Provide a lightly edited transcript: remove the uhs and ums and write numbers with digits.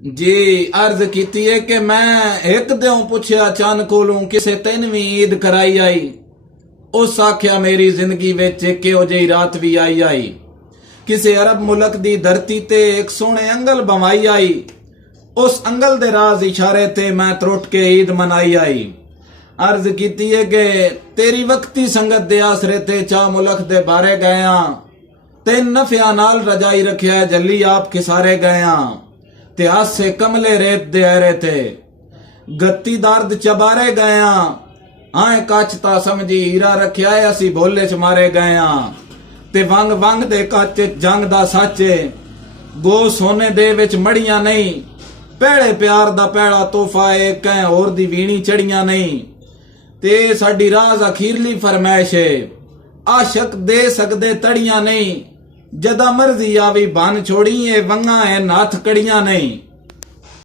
जी अर्ज की है कि मैं एक द्यों पुछया चन कोलों किसे 3वीं ईद कराई आई। उस आख्या मेरी जिंदगी विच किहो जी रात भी आई। किसे अरब मुल्क दी धरती ते एक सोने अंगल बवाई आई। उस अंगल दे राज इशारे ते मैं त्रुट के ईद मनाई आई। अर्ज की है कि तेरी वक्ती संगत दे आसरे ते चा मुल्क दे बारे गया। 3 नफिया नाल रजाई रखिया जल्ली आप खिसारे गया। ते हासे कमले रेत दे अरे थे गत्ती दर्द चबारे गया। आए कचता समझी हीरा रखिया है असी भोले च मारे गया। ते वंग वंग दे कच जंग दा सच्चे गो सोने दे विच मड़ियां नहीं। पैड़े प्यार दा पैड़ा तोहफा है कह होर दी वीणी चढ़ियां नहीं। ते साडी राज अखीरली फरमाइश है आशक दे सकदे तड़ियां नहीं। जदा मर्जी आवी बन छोड़ी ए वंगा है नाथ कड़ियां नहीं।